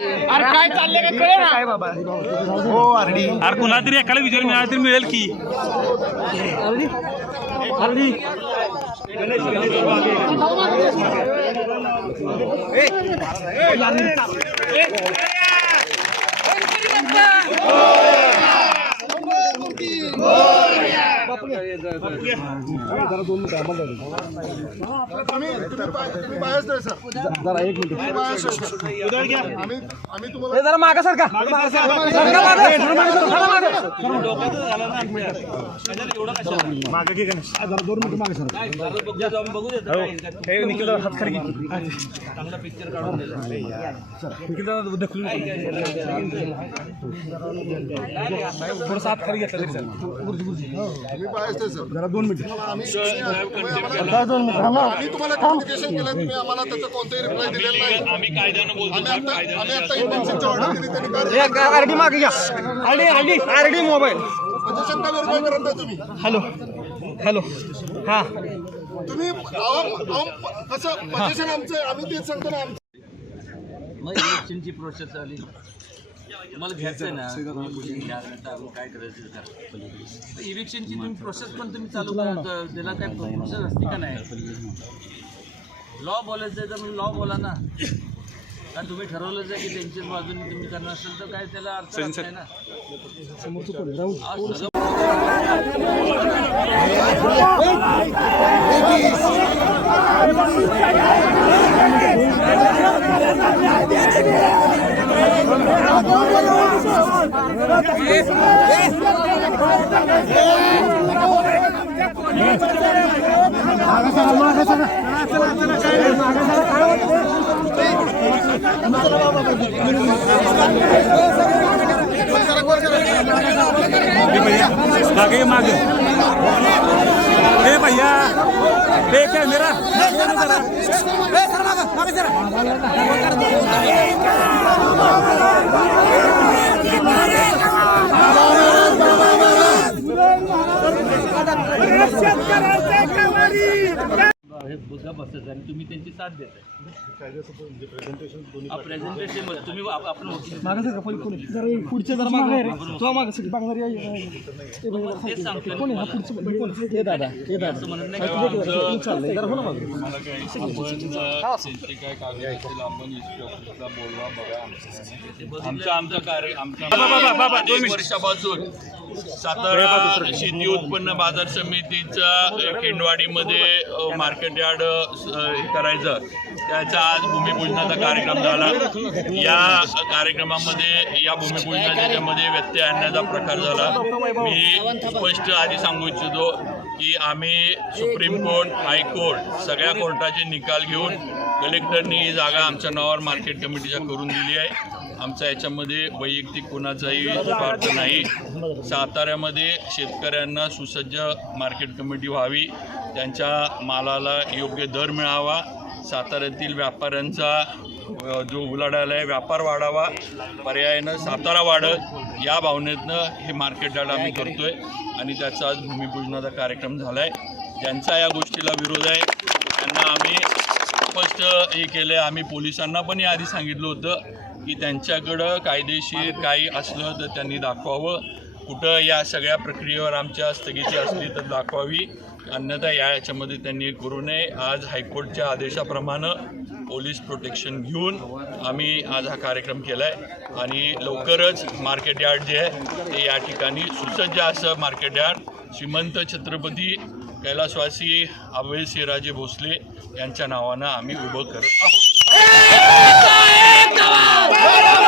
अरे काय चाललंय का कळे ना? काय बाबा? हो आरडी. अरे कुणाला तरी एकाला विजय मिळाला तरी मिळेल की. जरा मागा सारखा मागे घे गणेश. जरा दोन मिनिटं मागे सर. हे. निखिल दादा हात खाली घे. निखिल दादा ढकलून घे. थोडंसं हात खाली घेतला तरी चालेल. जरा दोन मिनिटं. आम्ही तुम्हाला कम्युनिकेशन केलं तुम्ही आम्हाला त्याचा कोणताही रिप्लाय दिलेला नाही. आम्ही कायद्यानं बोलतो आम्ही आता ऑर्डर दिली त्यांनी काय हे आरडी मागे घ्या. RD RD RD mobile. करत तुम्ही. हॅलो. हॅलो. हा. तुम्ही कसं पोझिशन आमचं आम्ही तेच सांगतो ना आमचं. मग इलेक्शनची प्रोसेस आली तुम्हाला घ्यायचं आहे ना काय करायचं. इलेक्शनची तुम्ही प्रोसेस पण तुम्ही चालू करा त्याला काय प्रोसेस असते का नाही लॉ बोलायचं आहे तर मग लॉ बोला ना कारण तुम्ही ठरवलंच आहे की त्यांच्याच बाजूने तुम्ही करणार असेल तर काय त्याला अर्थ नाही ना आज सगळं मागे मागे. हे भैया. हे कॅमेरा जरा. मुद्दा बसायचा आणि तुम्ही त्यांची साथ देताय प्रेझेंटेशन तुम्ही आप- आपण वकील- मागे सर कोणी कोणी जरा पुढचे जरा मागे रे. तो मागे सर मागे रे ते बघा तेच सांगतोय कोणी हा पुढचं कोणी कोणी हे दादा हे दादा. असं म्हणत नाही हे चाललंय. जरा हो ना मागे आमचा आमचा कार्य आमचा बाबा बाबा दोन एक वर्षापासून सातारा शेती उत्पन्न बाजार समितीचा खेंडवाडीमध्ये मार्केट यार्ड हे करायचं. त्याचा आज भूमिपूजनाचा कार्यक्रम झाला. या कार्यक्रमामध्ये या भूमिपूजनाच्यामध्ये व्यत्यय आणण्याचा प्रकार झाला. मी स्पष्ट आधी सांगू इच्छितो की आम्ही सुप्रीम कोर्ट हायकोर्ट सगळ्या कोर्टाचे निकाल घेऊन कलेक्टरनी ही जागा आमच्या नावावर मार्केट कमिटीच्या करून दिली आहे. आमचा याच्यामध्ये वैयक्तिक कोणाचाही स्वार्थ नाही. साताऱ्यामध्ये शेतकऱ्यांना सुसज्ज मार्केट कमिटी व्हावी त्यांच्या मालाला योग्य दर मिळावा साताऱ्यातील व्यापाऱ्यांचा जो उलाढाल आहे व्यापार वाढावा पर्यायानं सातारा वाढत या भावनेतनं हे मार्केट यार्ड आम्ही करतो आहे आणि त्याचा आज भूमिपूजनाचा कार्यक्रम झाला आहे ज्यांचा या गोष्टीला विरोध आहे त्यांना आम्ही स्पष्ट हे केलं आहे आम्ही पोलिसांना पण याआधी सांगितलं होतं की त्यांच्याकडं कायदेशीर काही असलं तर त्यांनी दाखवावं. कुठं या सगळ्या प्रक्रियेवर आमच्या स्थगिती असली तर दाखवावी. अन्यथा या याच्यामध्ये त्यांनी करू नये. आज हायकोर्टच्या आदेशाप्रमाणे पोलीस प्रोटेक्शन घेऊन आम्ही आज हा कार्यक्रम केला आहे आणि लवकरच मार्केट यार्ड जे आहे ते या ठिकाणी सुसज्ज असं मार्केट यार्ड श्रीमंत छत्रपती कैलासवासी अभयसिंहराजे भोसले यांच्या नावानं आम्ही उभं करत आहोत. জিন্দাবাদ!